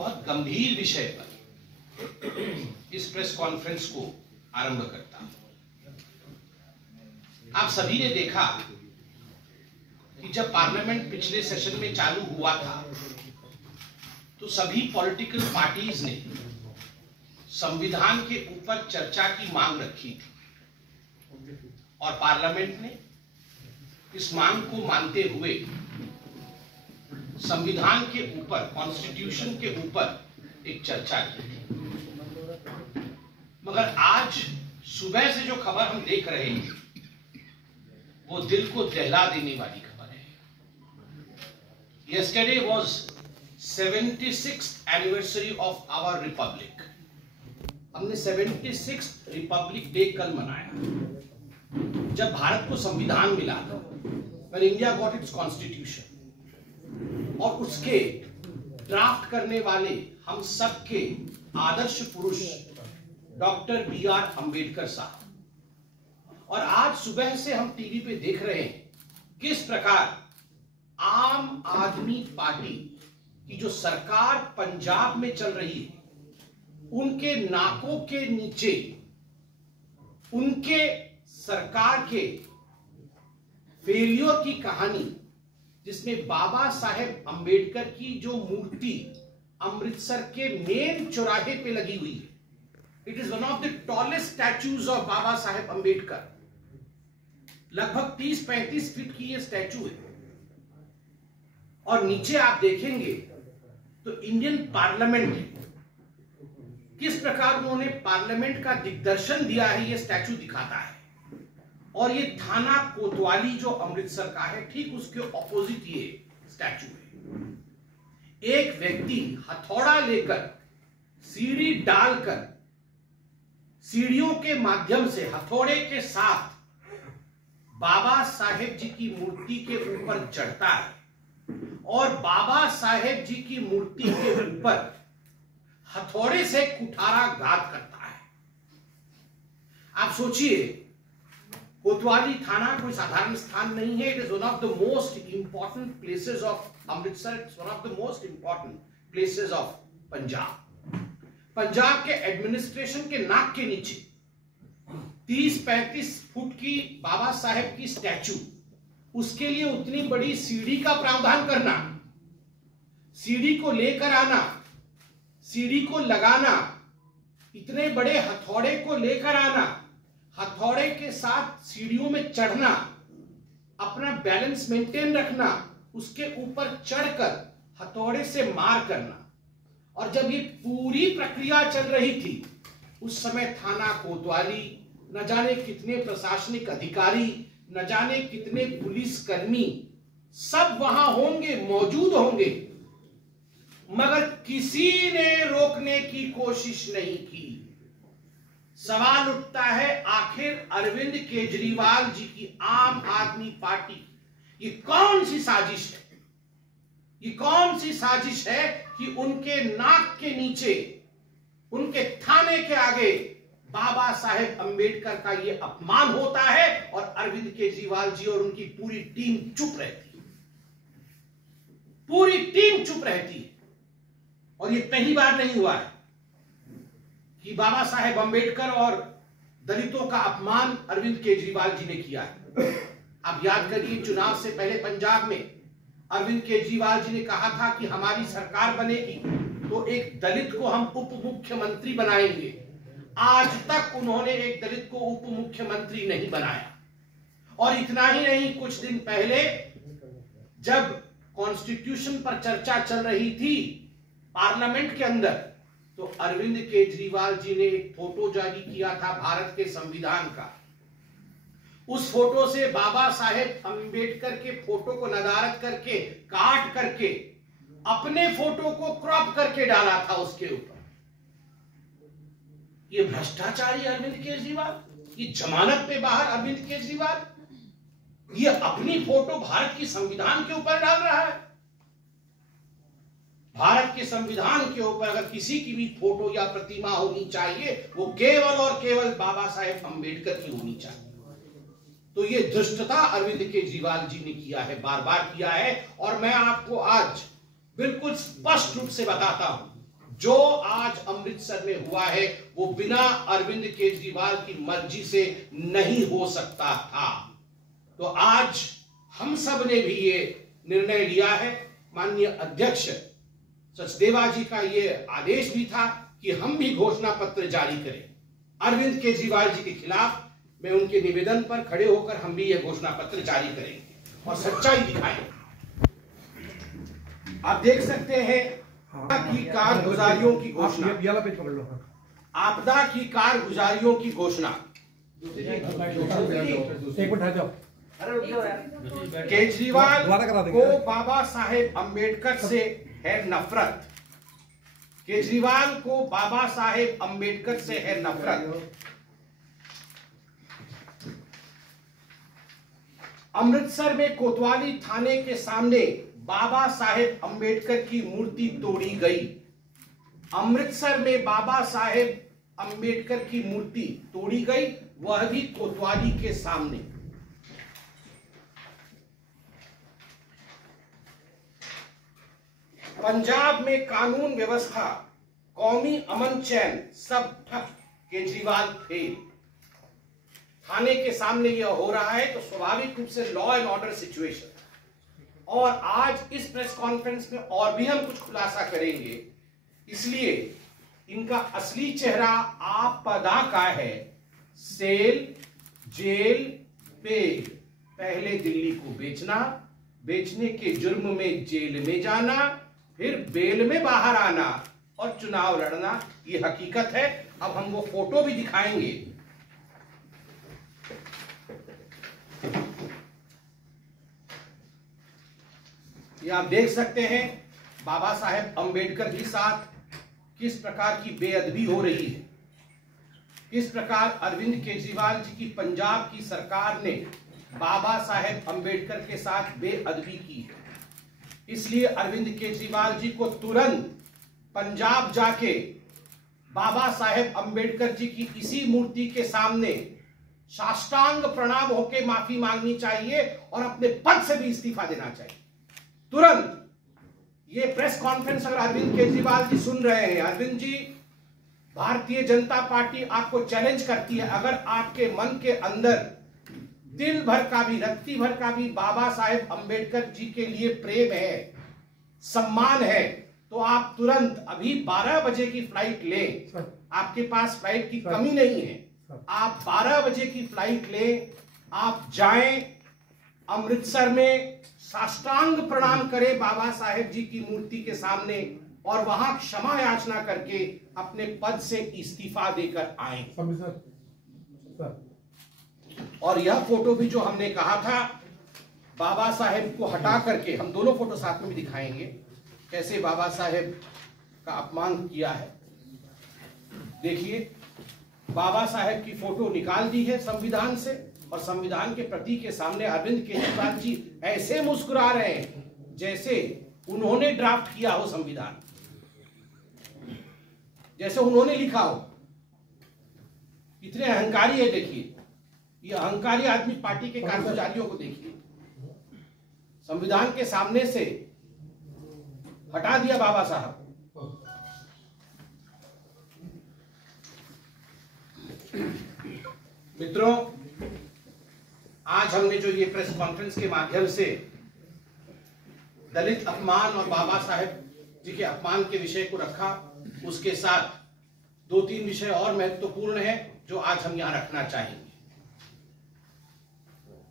बहुत गंभीर विषय पर इस प्रेस कॉन्फ्रेंस को आरंभ करता हूं। आप सभी ने देखा कि जब पार्लियामेंट पिछले सेशन में चालू हुआ था तो सभी पॉलिटिकल पार्टीज ने संविधान के ऊपर चर्चा की मांग रखी थी और पार्लियामेंट ने इस मांग को मानते हुए संविधान के ऊपर, कॉन्स्टिट्यूशन के ऊपर एक चर्चा की थी। मगर आज सुबह से जो खबर हम देख रहे हैं वो दिल को दहला देने वाली खबर है। Yesterday was 76th anniversary of our republic. हमने 76th रिपब्लिक डे कल मनाया जब भारत को संविधान मिला था, when India got its constitution। और उसके ड्राफ्ट करने वाले हम सबके आदर्श पुरुष डॉक्टर बी.आर. अंबेडकर साहब। और आज सुबह से हम टीवी पे देख रहे हैं किस प्रकार आम आदमी पार्टी की जो सरकार पंजाब में चल रही है, उनके नाकों के नीचे उनके सरकार के फेलियर की कहानी, जिसमें बाबा साहेब अंबेडकर की जो मूर्ति अमृतसर के मेन चौराहे पे लगी हुई है, it is one of the tallest statues of Baba Saheb Ambedkar. लगभग 30-35 फीट की ये स्टैचू है। और नीचे आप देखेंगे तो इंडियन पार्लियामेंट है। किस प्रकार उन्होंने पार्लियामेंट का दिग्दर्शन दिया है ये स्टैचू दिखाता है। और ये थाना कोतवाली जो अमृतसर का है, ठीक उसके ऑपोजिट ये स्टैचू है। एक व्यक्ति हथौड़ा लेकर सीढ़ी डालकर सीढ़ियों के माध्यम से हथौड़े के साथ बाबा साहेब जी की मूर्ति के ऊपर चढ़ता है और बाबा साहेब जी की मूर्ति के ऊपर हथौड़े से कुठाराघात करता है। आप सोचिए, कोतवाली थाना कोई साधारण स्थान नहीं है। It is one of the most important places of Amritsar. It's one of the most important places of Punjab. Punjab के एडमिनिस्ट्रेशन के नाक के नीचे 30-35 फुट की बाबा साहेब की स्टैचू, उसके लिए उतनी बड़ी सीढ़ी का प्रावधान करना, सीढ़ी को लेकर आना, सीढ़ी को लगाना, इतने बड़े हथौड़े को लेकर आना, हथौड़े के साथ सीढ़ियों में चढ़ना, अपना बैलेंस मेंटेन रखना, उसके ऊपर चढ़कर हथौड़े से मार करना। और जब ये पूरी प्रक्रिया चल रही थी उस समय थाना कोतवाली, न जाने कितने प्रशासनिक अधिकारी, न जाने कितने पुलिस कर्मी सब वहां होंगे, मौजूद होंगे, मगर किसी ने रोकने की कोशिश नहीं की। सवाल उठता है, आखिर अरविंद केजरीवाल जी की आम आदमी पार्टी ये कौन सी साजिश है? ये कौन सी साजिश है कि उनके नाक के नीचे, उनके थाने के आगे बाबा साहेब अंबेडकर का ये अपमान होता है और अरविंद केजरीवाल जी और उनकी पूरी टीम चुप रहती है। पूरी टीम चुप रहती है। और ये पहली बार नहीं हुआ है कि बाबा साहेब अंबेडकर और दलितों का अपमान अरविंद केजरीवाल जी ने किया है। आप याद करिए, चुनाव से पहले पंजाब में अरविंद केजरीवाल जी ने कहा था कि हमारी सरकार बनेगी तो एक दलित को हम उप मुख्यमंत्री बनाएंगे। आज तक उन्होंने एक दलित को उप मुख्यमंत्री नहीं बनाया। और इतना ही नहीं, कुछ दिन पहले जब कॉन्स्टिट्यूशन पर चर्चा चल रही थी पार्लियामेंट के अंदर, तो अरविंद केजरीवाल जी ने एक फोटो जारी किया था भारत के संविधान का। उस फोटो से बाबा साहेब अंबेडकर के फोटो को नदारद करके, काट करके अपने फोटो को क्रॉप करके डाला था उसके ऊपर। ये भ्रष्टाचारी अरविंद केजरीवाल, ये जमानत पे बाहर अरविंद केजरीवाल, ये अपनी फोटो भारत की संविधान के ऊपर डाल रहा है। भारत के संविधान के ऊपर अगर किसी की भी फोटो या प्रतिमा होनी चाहिए, वो केवल और केवल बाबा साहेब अंबेडकर की होनी चाहिए। तो ये दुष्टता अरविंद केजरीवाल जी ने किया है, बार बार किया है। और मैं आपको आज बिल्कुल स्पष्ट रूप से बताता हूं जो आज अमृतसर में हुआ है वो बिना अरविंद केजरीवाल की मर्जी से नहीं हो सकता था। तो आज हम सब ने भी ये निर्णय लिया है, माननीय अध्यक्ष सचदेवा जी का ये आदेश भी था कि हम भी घोषणा पत्र जारी करें अरविंद केजरीवाल जी के खिलाफ। मैं उनके निवेदन पर खड़े होकर हम भी यह घोषणा पत्र जारी करेंगे और सच्चाई दिखाएंगे। आप देख सकते हैं की कारगुजारियों की घोषणा, आपदा की कारगुजारियों की घोषणा। केजरीवाल को बाबा साहेब अंबेडकर से है नफरत, केजरीवाल को बाबा साहेब अंबेडकर से है नफरत। अमृतसर में कोतवाली थाने के सामने बाबा साहेब अंबेडकर की मूर्ति तोड़ी गई। अमृतसर में बाबा साहेब अंबेडकर की मूर्ति तोड़ी गई, वह भी कोतवाली के सामने। पंजाब में कानून व्यवस्था, कौमी अमन चैन सब ठप, केजरीवाल फेल। थाने के सामने यह हो रहा है तो स्वाभाविक रूप से लॉ एंड ऑर्डर सिचुएशन। और आज इस प्रेस कॉन्फ्रेंस में और भी हम कुछ खुलासा करेंगे, इसलिए इनका असली चेहरा आपदा का है। सेल, जेल, बेल, पहले दिल्ली को बेचना, बेचने के जुर्म में जेल में जाना, फिर बेल में बाहर आना और चुनाव लड़ना, ये हकीकत है। अब हम वो फोटो भी दिखाएंगे। ये आप देख सकते हैं बाबा साहेब अंबेडकर के साथ किस प्रकार की बेअदबी हो रही है, किस प्रकार अरविंद केजरीवाल जी की पंजाब की सरकार ने बाबा साहेब अंबेडकर के साथ बेअदबी की है। इसलिए अरविंद केजरीवाल जी को तुरंत पंजाब जाके बाबा साहेब अंबेडकर जी की इसी मूर्ति के सामने साष्टांग प्रणाम होकर माफी मांगनी चाहिए और अपने पद से भी इस्तीफा देना चाहिए तुरंत। ये प्रेस कॉन्फ्रेंस अगर अरविंद केजरीवाल जी सुन रहे हैं, अरविंद जी, भारतीय जनता पार्टी आपको चैलेंज करती है, अगर आपके मन के अंदर दिल भर का भी, रत्ती भर का भी बाबा साहेब अंबेडकर जी के लिए प्रेम है, सम्मान है, तो आप तुरंत अभी 12 बजे की फ्लाइट लें। आपके पास फ्लाइट की कमी नहीं है, आप 12 बजे की फ्लाइट लें, आप जाएं अमृतसर में, साष्टांग प्रणाम करें बाबा साहेब जी की मूर्ति के सामने और वहां क्षमा याचना करके अपने पद से इस्तीफा देकर आए। और यह फोटो भी जो हमने कहा था बाबा साहेब को हटा करके, हम दोनों फोटो साथ में भी दिखाएंगे कैसे बाबा साहेब का अपमान किया है। देखिए, बाबा साहेब की फोटो निकाल दी है संविधान से और संविधान के प्रतीक के सामने अरविंद केजरीवाल जी ऐसे मुस्कुरा रहे हैं जैसे उन्होंने ड्राफ्ट किया हो संविधान, जैसे उन्होंने लिखा हो। इतने अहंकारी है। देखिए, ये अहंकारी आदमी पार्टी के कारगुजारियों को देखिए, संविधान के सामने से हटा दिया बाबा साहब। मित्रों, आज हमने जो ये प्रेस कॉन्फ्रेंस के माध्यम से दलित अपमान और बाबा साहेब जी के अपमान के विषय को रखा, उसके साथ 2-3 विषय और महत्वपूर्ण है जो आज हम यहां रखना चाहेंगे।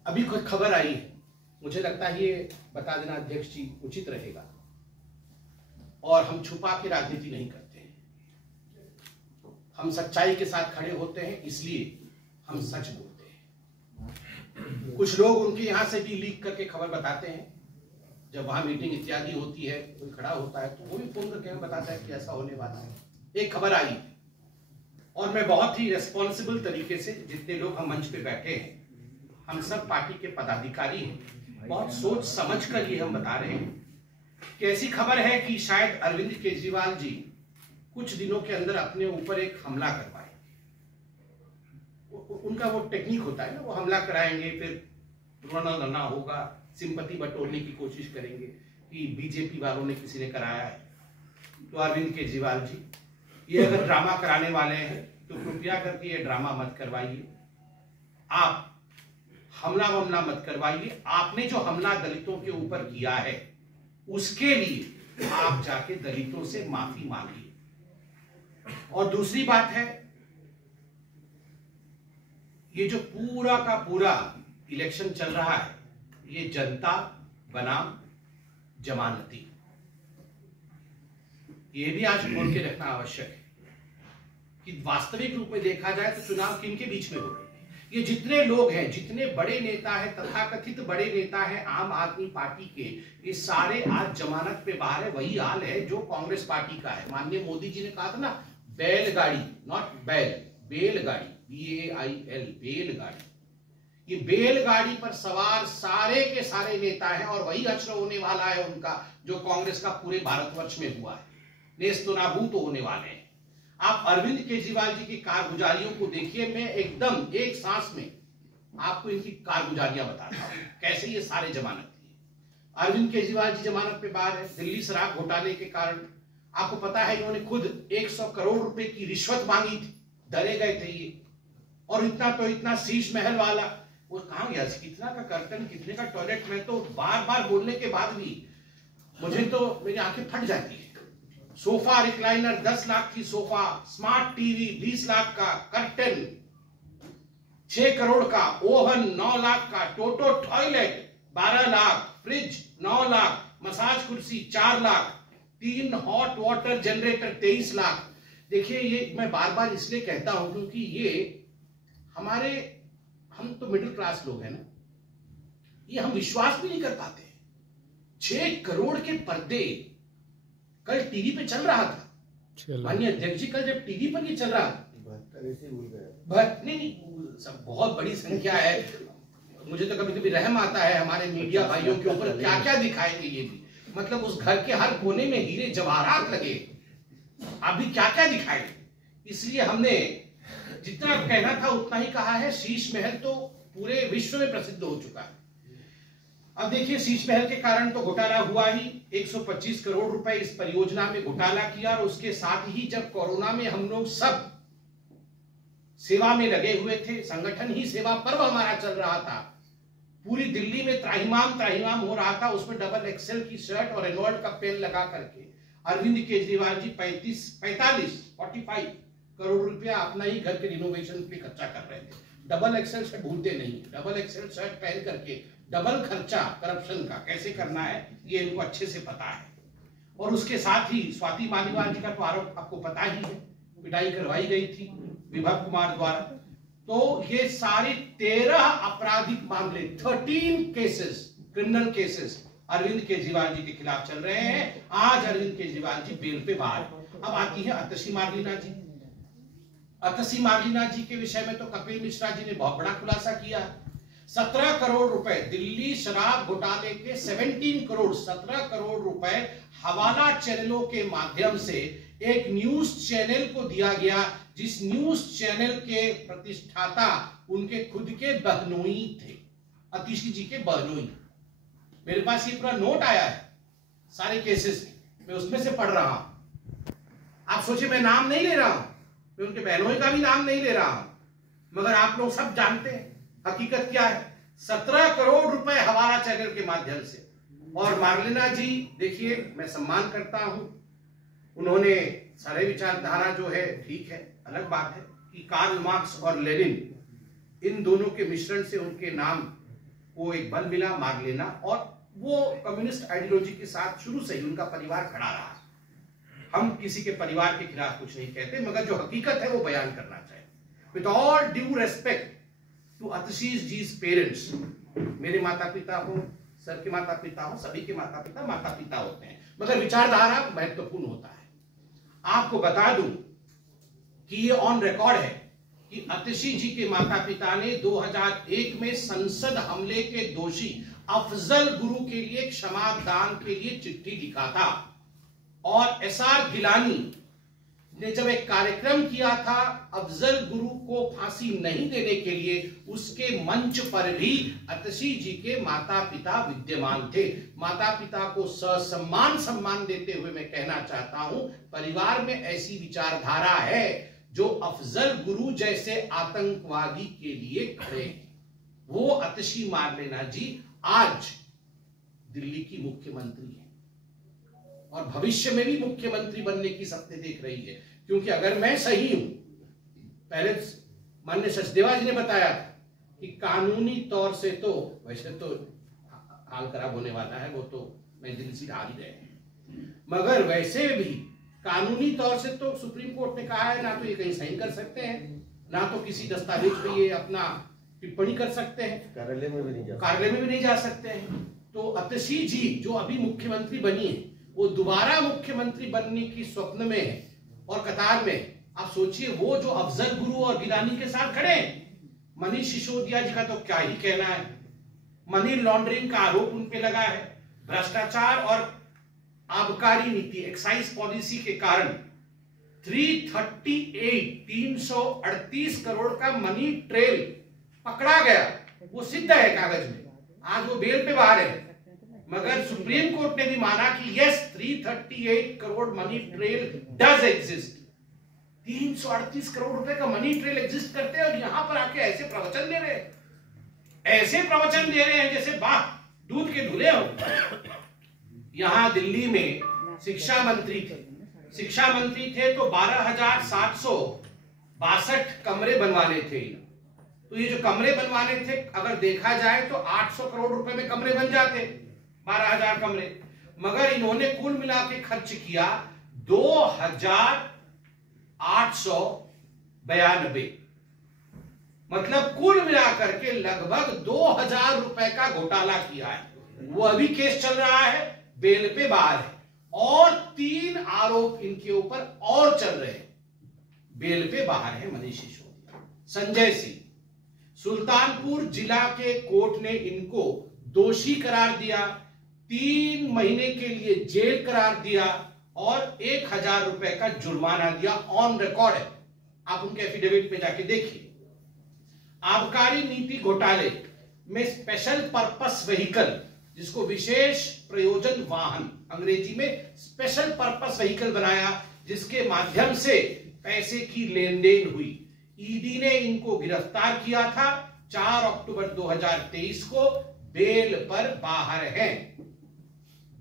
अभी कुछ खबर आई है, मुझे लगता है ये बता देना अध्यक्ष जी उचित रहेगा, और हम छुपा के राजनीति नहीं करते हैं, हम सच्चाई के साथ खड़े होते हैं, इसलिए हम सच बोलते हैं। कुछ लोग उनके यहां से भी लीक करके खबर बताते हैं, जब वहां मीटिंग इत्यादि होती है, कोई खड़ा होता है तो वो भी फोन करके हमें बताता है कि ऐसा होने वाला है। एक खबर आई और मैं बहुत ही रेस्पॉन्सिबल तरीके से, जितने लोग हम मंच पे बैठे हैं, हम सब पार्टी के पदाधिकारी हैं, बहुत सोच समझ कर ये हम बता रहे हैं कि ऐसी खबर है कि शायद अरविंद केजरीवाल जी कुछ दिनों के अंदर अपने ऊपर एक हमला करवाए। उनका वो टेक्निक होता है ना, वो हमला कराएंगे, फिर रोना धरना होगा, सिंपैथी बटोरने की कोशिश करेंगे कि बीजेपी वालों ने किसी ने कराया है। तो अरविंद केजरीवाल जी, ये अगर ड्रामा कराने वाले हैं तो कृपया करके ये ड्रामा मत करवाइए। आप हमला वमला मत करवाइए। आपने जो हमला दलितों के ऊपर किया है उसके लिए आप जाके दलितों से माफी मांगिए। और दूसरी बात है, ये जो पूरा का पूरा इलेक्शन चल रहा है ये जनता बनाम जमानती, ये भी आज खोल के रखना आवश्यक है कि वास्तविक रूप में देखा जाए तो चुनाव किन के बीच में हो रहे हैं। ये जितने लोग हैं, जितने बड़े नेता हैं, तथाकथित बड़े नेता हैं आम आदमी पार्टी के, ये सारे आज जमानत पे बाहर है। वही हाल है जो कांग्रेस पार्टी का है। माननीय मोदी जी ने कहा था ना, बैलगाड़ी, नॉट बैल, बेलगाड़ी, BAIL, बेलगाड़ी। ये बेलगाड़ी पर सवार सारे के सारे नेता हैं और वही हश्र होने वाला है उनका जो कांग्रेस का पूरे भारतवर्ष में हुआ है। नेस्तो नाबूद होने वाले हैं। आप अरविंद केजरीवाल जी की कारगुजारियों को देखिए। मैं एकदम एक सांस में आपको इनकी कारगुजारियां बताता हूं कैसे ये सारे जमानत थे। अरविंद केजरीवाल जी जमानत पे बाहर है दिल्ली शराब घोटाले के कारण। आपको पता है इन्होंने खुद 100 करोड़ रुपए की रिश्वत मांगी थी, डरे गए थे ये। और इतना तो इतना शीश महल वाला, वो कहां गया, कितना का कर्टन, कितने का टॉयलेट। में तो बार बार बोलने के बाद भी मुझे तो मेरी आंखें फट जाती है। सोफा रिक्लाइनर 10 लाख की सोफा, स्मार्ट टीवी 20 लाख का, कर्टन 6 करोड़ का, ओवन 9 लाख का, Toto toilet 12 lakh, fridge 9 lakh, massage कुर्सी 4 lakh, 3 hot water generator 23 lakh. देखिए ये मैं बार बार इसलिए कहता हूं क्योंकि ये हमारे, हम तो मिडिल क्लास लोग हैं ना, ये हम विश्वास भी नहीं कर पाते। 6 करोड़ के पर्दे कल टीवी पे चल रहा था। माननीय अध्यक्ष जी, कल जब टीवी पर ये चल रहा था, नहीं, सब बहुत बड़ी संख्या है। मुझे तो कभी कभी रहम आता है हमारे मीडिया भाइयों के ऊपर, क्या क्या दिखाएंगे ये भी। मतलब उस घर के हर कोने में हीरे जवाहरात लगे, अभी क्या क्या दिखाएंगे। इसलिए हमने जितना कहना था उतना ही कहा है। शीश महल तो पूरे विश्व में प्रसिद्ध हो चुका है। अब देखिए शीश महल के कारण तो घोटाला हुआ ही। 125 करोड़ रुपए इस परियोजना में घोटाला किया और उसके साथ ही जब कोरोना में हम लोग सब सेवा में लगे हुए थे, संगठन ही सेवा पर्व हमारा चल रहा था, पूरी दिल्ली में त्राहिमाम हो रहा था। उसमें डबल एक्सेल की शर्ट और रेनॉल्ड का पेन लगा करके अरविंद केजरीवाल जी 45 करोड़ रुपया अपना ही घर के रिनोवेशन पे खर्चा कर रहे थे। डबल एक्सेल शर्ट भूलते नहीं, डबल एक्सेल शर्ट पहन करके डबल खर्चा करप्शन का कैसे करना है ये इनको अच्छे से पता है। और उसके साथ ही स्वाति मालीवाल जी का तो आरोप आपको पता ही है, पिटाई करवाई गई थी विभव कुमार द्वारा। तो ये सारे 13 आपराधिक मामले, 13 cases, criminal cases Arvind Kejriwal ji के खिलाफ चल रहे हैं। आज अरविंद केजरीवाल जी बेल पे बाहर। अब आती है अतसी मार्लिना जी। अतसी मार्लिना जी के विषय में तो कपिल मिश्रा जी ने बहुत बड़ा खुलासा किया। 17 करोड़ रुपए दिल्ली शराब घोटाले के 17 करोड़ रुपए हवाला चैनलों के माध्यम से एक न्यूज चैनल को दिया गया, जिस न्यूज चैनल के प्रतिष्ठाता उनके खुद के बहनोई थे, अतिशी जी के बहनोई। मेरे पास ये पूरा नोट आया है सारे केसेस, मैं उसमें से पढ़ रहा हूं। आप सोचिए मैं नाम नहीं ले रहा हूं, मैं उनके बहनोई का भी नाम नहीं ले रहा हूं, मगर आप लोग सब जानते हैं हकीकत क्या है। 17 करोड़ रुपए हवाला चैनल के माध्यम से। और मार्लिना जी देखिए, मैं सम्मान करता हूं, उन्होंने सारे विचारधारा जो है ठीक है, अलग बात है कि कार्ल मार्क्स और लेनिन इन दोनों के मिश्रण से उनके नाम को एक बल मिला, मार्लिना। और वो कम्युनिस्ट आइडियोलॉजी के साथ शुरू से ही उनका परिवार खड़ा रहा। हम किसी के परिवार के खिलाफ कुछ नहीं कहते, मगर जो हकीकत है वो बयान करना चाहिए। With all due respect to Atishi's ji's parents, मेरे माता पिता हो, सर के माता पिता हो, सभी के माता पिता होते हैं, मगर विचारधारा महत्वपूर्ण होता है। आपको बता दूं कि ये ऑन रिकॉर्ड है कि आतिशी जी के माता पिता ने 2001 में संसद हमले के दोषी अफजल गुरु के लिए क्षमा दान के लिए चिट्ठी लिखा था। और SR गिलानी ने जब एक कार्यक्रम किया था अफजल गुरु को फांसी नहीं देने के लिए, उसके मंच पर भी अतसी जी के माता पिता विद्यमान थे। माता पिता को ससम्मान सम्मान देते हुए मैं कहना चाहता हूं, परिवार में ऐसी विचारधारा है जो अफजल गुरु जैसे आतंकवादी के लिए खड़े हैं। वो अतसी मारलेना जी आज दिल्ली की मुख्यमंत्री है और भविष्य में भी मुख्यमंत्री बनने की सपने देख रही है। क्योंकि अगर मैं सही हूं, पहले माननीय सचदेवा जी ने बताया था कि कानूनी तौर से तो वैसे तो हाल खराब होने वाला है, वो तो मैं सीट हार ही गए हैं, मगर वैसे भी कानूनी तौर से तो सुप्रीम कोर्ट ने कहा है ना तो ये कहीं साइन कर सकते हैं, ना तो किसी दस्तावेज पे ये अपना टिप्पणी कर सकते हैं, कार्यालय में भी नहीं जा सकते हैं। तो अतसी जी जो अभी मुख्यमंत्री बनी है, वो दोबारा मुख्यमंत्री बनने की स्वप्न में है और कतार में। आप सोचिए, वो जो अफजल गुरु और गिलानी के साथ खड़े हैं, मनीष सिसोदिया जी का तो क्या ही कहना है। मनी लॉन्ड्रिंग का आरोप उन पे लगा है, भ्रष्टाचार और आबकारी नीति एक्साइज पॉलिसी के कारण 338 करोड़ का मनी ट्रेल पकड़ा गया। वो सिद्ध है कागज में, आज वो बेल पे बाहर है। मगर सुप्रीम कोर्ट ने भी माना कि yes 338 crore money trail does exist. 338 crore रुपए का मनी ट्रेल एग्जिस्ट करते हैं और यहां पर आके ऐसे प्रवचन दे रहे हैं, ऐसे प्रवचन दे रहे हैं जैसे वाह दूध के धुले हो। यहां दिल्ली में शिक्षा मंत्री थे तो 12,762 कमरे बनवाने थे। तो ये जो कमरे बनवाने थे, अगर देखा जाए तो 800 करोड़ रुपए में कमरे बन जाते, 12,000 कमरे। मगर इन्होंने कुल मिला के खर्च किया 2,892, मतलब कुल मिलाकर के लगभग 2,000 रुपए का घोटाला किया है। वो अभी केस चल रहा है, बेल पे बाहर है और 3 आरोप इनके ऊपर और चल रहे हैं। बेल पे बाहर है मनीष सिसोदिया, संजय सिंह। सुल्तानपुर जिला के कोर्ट ने इनको दोषी करार दिया, 3 महीने के लिए जेल करार दिया और 1,000 रुपए का जुर्माना दिया। ऑन रिकॉर्ड है, आप उनके एफिडेविट में जाके देखिए। आबकारी नीति घोटाले में स्पेशल पर्पस व्हीकल, जिसको विशेष प्रयोजन वाहन अंग्रेजी में स्पेशल पर्पस व्हीकल बनाया, जिसके माध्यम से पैसे की लेन देन हुई। ईडी ने इनको गिरफ्तार किया था 4 अक्टूबर 2023 को, बेल पर बाहर हैं।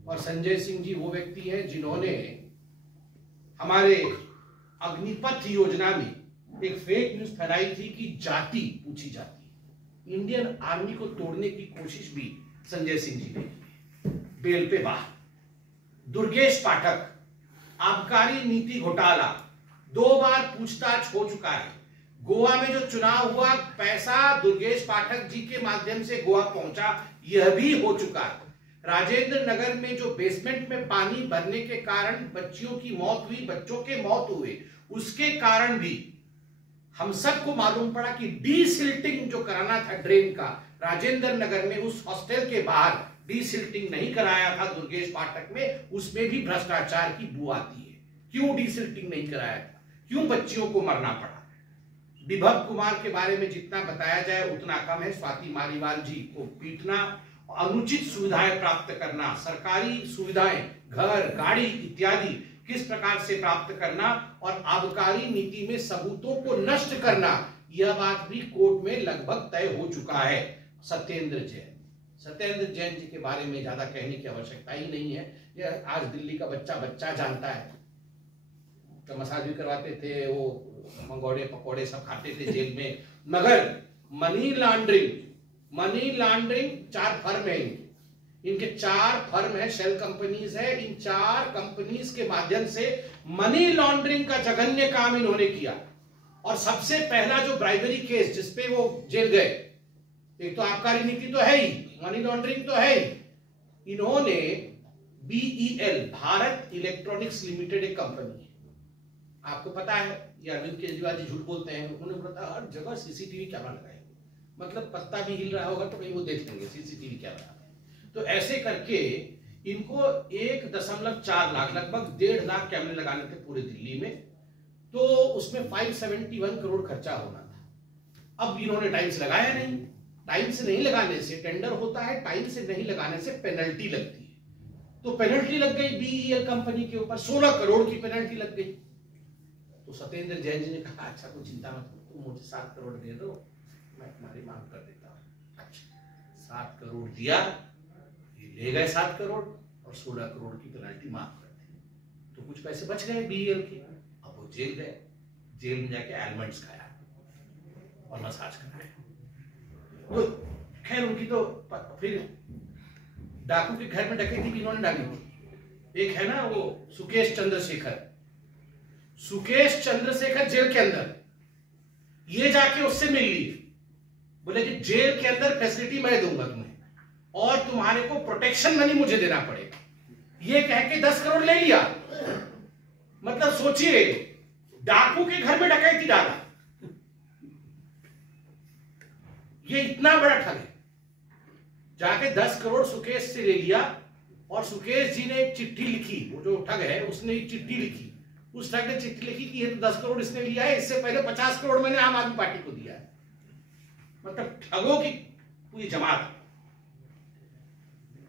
और संजय सिंह जी वो व्यक्ति हैं जिन्होंने हमारे अग्निपथ योजना में एक फेक न्यूज फैलाई थी कि जाति पूछी जाती है। इंडियन आर्मी को तोड़ने की कोशिश भी संजय सिंह जी ने, बेल पे बाहर। दुर्गेश पाठक, आबकारी नीति घोटाला, 2 बार पूछताछ हो चुका है। गोवा में जो चुनाव हुआ, पैसा दुर्गेश पाठक जी के माध्यम से गोवा पहुंचा, यह भी हो चुका है। राजेंद्र नगर में जो बेसमेंट में पानी भरने के कारण बच्चियों की मौत हुई, बच्चों के मौत हुए, उसके कारण भी हम सबको मालूम पड़ा कि डीसिल्टिंग जो कराना था ड्रेन का राजेंद्र नगर में, उस हॉस्टल के बाहर डीसिल्टिंग नहीं कराया था दुर्गेश पाठक में, उसमें भी भ्रष्टाचार की बू आती है। क्यों डीसिल्टिंग नहीं कराया था, क्यों बच्चियों को मरना पड़ा? विभव कुमार के बारे में जितना बताया जाए उतना कम है। स्वाति मालीवाल जी को पीटना, अनुचित सुविधाएं प्राप्त करना, सरकारी सुविधाएं, घर, गाड़ी इत्यादि किस प्रकार से प्राप्त करना और आबकारी नीति में सबूतों को नष्ट करना, यह बात भी कोर्ट में लगभग तय हो चुका है। सत्येंद्र जैन जी के बारे में ज्यादा कहने की आवश्यकता ही नहीं है। यह आज दिल्ली का बच्चा जानता है। तो मसाज भी करवाते थे, वो मंगोड़े पकौड़े सब खाते थे जेल में। मगर मनी लॉन्ड्रिंग 4 फर्म है इनके 4 फर्म है, शेल कंपनीज है। इन 4 कंपनीज के माध्यम से मनी लॉन्ड्रिंग का जघन्य काम इन्होंने किया। और सबसे पहला जो ब्राइबरी केस जिसपे वो जेल गए, एक तो आबकारी नीति तो है ही, मनी लॉन्ड्रिंग तो है ही। इन्होंने BEL, भारत इलेक्ट्रॉनिक्स लिमिटेड एक कंपनी है, आपको पता है, ये अरविंद केजरीवाल जी झूठ बोलते हैं, उन्होंने बोला हर जगह सीसीटीवी कैमरा लगाएंगे, मतलब पत्ता भी हिल रहा होगा तो कहीं वो देख लेंगे सीसीटीवी कैमरा। तो ऐसे करके इनको 1.4 लाख, लगभग 1.5 लाख कैमरे लगाने थे पूरे दिल्ली में। उसमें 571 करोड़ खर्चा होना था। अब इन्होंने टाइम से लगाया नहीं। टाइम से नहीं लगाने से टेंडर होता है, टाइम से नहीं लगाने से पेनल्टी लगती है। तो पेनल्टी लग गई बीईएल कंपनी के ऊपर, 16 करोड़ की पेनल्टी लग गई। तो सत्येंद्र जैन जी ने कहा अच्छा कोई चिंता मत करो, तुम मुझे 7 करोड़ दे दो, मैं तुम्हारी मांग कर देता हूं। अच्छा 7 करोड़ दिया, ये ले गए 7 करोड़ और 16 करोड़ की पेनल्टी माफ कर दी। तो कुछ पैसे बच गए बीईएल के। अब वो जेल गए, जेल में जाके एलमंड्स खाया और मसाज कराया। तो खैर उनकी तो फिर डाकू के घर में डकैती भी इन्होंने डाली थी। एक है ना वो सुकेश चंद्रशेखर, सुकेश चंद्रशेखर जेल के अंदर, ये जाके उससे मिल ली, बोले कि जेल के अंदर फैसिलिटी मैं दूंगा तुम्हें और तुम्हारे को प्रोटेक्शन मनी मुझे देना पड़ेगा। ये कह के 10 करोड़ ले लिया। मतलब सोचिए, डाकू के घर में डकैती डाला, ये इतना बड़ा ठग है। जाके 10 करोड़ सुकेश से ले लिया और सुकेश जी ने एक चिट्ठी लिखी, वो जो ठग है उसने एक चिट्ठी लिखी, उस ठग ने चिट्ठी लिखी कि ये तो 10 करोड़ इसने लिया है, इससे पहले 50 करोड़ मैंने आम आदमी पार्टी को दिया है। मतलब ठगों की पूरी जमात।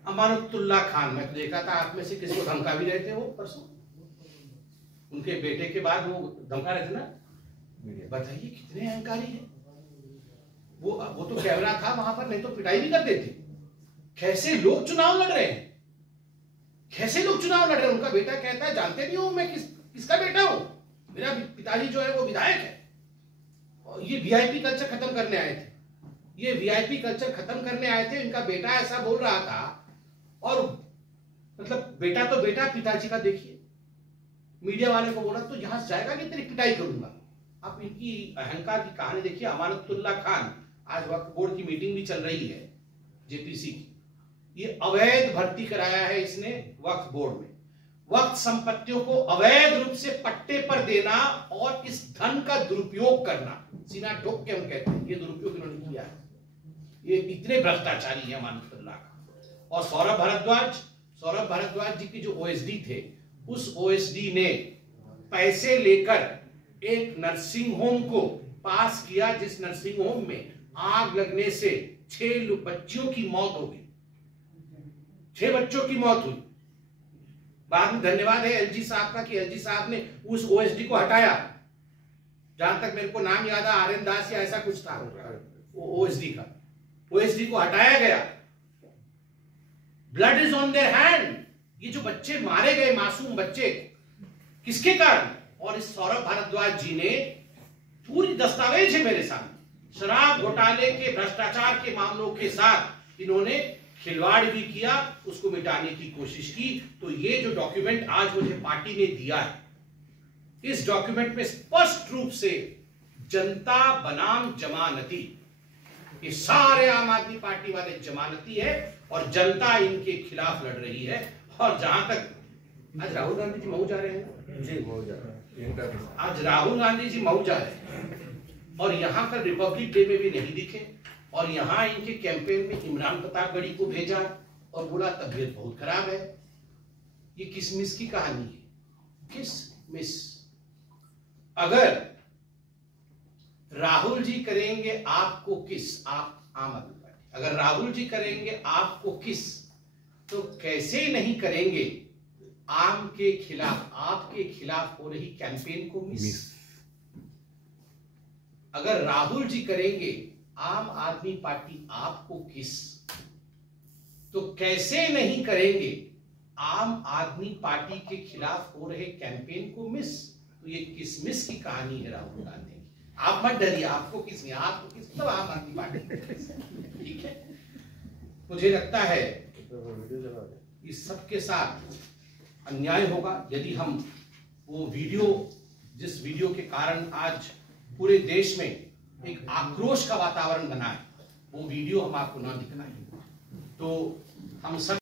अमानतुल्लाह खान, मैं तो देखा था आप में से किसी को धमका भी रहे थे वो परसों, उनके बेटे के बाद वो धमका रहे थे ना। बताइए कितने अहंकारी है वो तो कैमरा था वहां पर, नहीं तो पिटाई भी कर देते। कैसे लोग चुनाव लड़ रहे हैं, कैसे लोग चुनाव लड़ रहे हैं। उनका बेटा कहता है जानते नहीं हो मैं किसका बेटा हूं, मेरा पिताजी जो है वो विधायक है। और ये वीआईपी कल्चर खत्म करने आए थे, ये वीआईपी कल्चर खत्म करने आए थे। इनका बेटा ऐसा बोल रहा था, और मतलब बेटा तो बेटा, पिताजी का देखिए मीडिया वाले को बोला तो यहां से जाएगा नहीं, तेरी पिटाई करूंगा। आप इनकी अहंकार की कहानी देखिए। अमानतुल्लाह खान, आज वक्फ बोर्ड की मीटिंग भी चल रही है जेपीसी की, ये अवैध भर्ती कराया है इसने वक्फ बोर्ड में। वक्फ संपत्तियों को अवैध रूप से पट्टे पर देना और इस धन का दुरुपयोग करना, सीना ठोक के हम कहते हैं ये दुरुपयोग इन्होंने किया है। ये इतने भ्रष्टाचारी है अमानतुल्लाह खान। और सौरभ भारद्वाज जी की जो ओएसडी थे, उस ओएसडी ने पैसे लेकर एक नर्सिंग होम को पास किया, जिस नर्सिंग होम में आग लगने से 6 बच्चियों की मौत हो गई, 6 बच्चों की मौत हुई। बाद में धन्यवाद है एलजी साहब का कि एलजी साहब ने उस ओएसडी को हटाया। जहां तक मेरे को नाम याद है आर्यन दास या ऐसा कुछ था वो ओएसडी का, ओएसडी को हटाया गया। Blood is on their hand. ये जो बच्चे मारे गए, मासूम बच्चे, किसके कारण? और इस सौरभ भारद्वाज जी ने, पूरी दस्तावेज है मेरे सामने, शराब घोटाले के, भ्रष्टाचार के मामलों के साथ इन्होंने खिलवाड़ भी किया, उसको मिटाने की कोशिश की। तो ये जो डॉक्यूमेंट आज मुझे पार्टी ने दिया है, इस डॉक्यूमेंट में स्पष्ट रूप से जनता बनाम जमानती, ये सारे आम आदमी पार्टी वाले जमानती है और जनता इनके खिलाफ लड़ रही है। और जहां तक आज राहुल गांधी जी मऊ जा रहे हैं, जी मऊ जा रहे हैं, आज राहुल गांधी जी मऊ जा रहे हैं और यहां पर रिपब्लिक डे में भी नहीं दिखे। और यहां इनके कैंपेन में इमरान प्रतापगढ़ी को भेजा और बोला तबीयत बहुत खराब है। ये किसमिस की कहानी है, किसमिस। अगर राहुल जी करेंगे आपको किस, आप आम आदमी पार्टी, अगर राहुल जी करेंगे आपको किस, तो कैसे नहीं करेंगे आम के खिलाफ, आपके खिलाफ हो रही कैंपेन को मिस। अगर राहुल जी करेंगे आम आदमी पार्टी आपको किस, तो कैसे नहीं करेंगे आम आदमी पार्टी के खिलाफ हो रहे कैंपेन को मिस। तो ये किसमिस की कहानी है राहुल गांधी की। आप मत डरिए, आपको किस नहीं, आपको किस मतलब आम आदमी पार्टी, ठीक है। मुझे लगता है इस सब के साथ अन्याय होगा यदि हम वो वीडियो, जिस वीडियो के कारण आज पूरे देश में एक आक्रोश का वातावरण बना है, वो वीडियो हम आपको ना दिखाएं। तो हम सब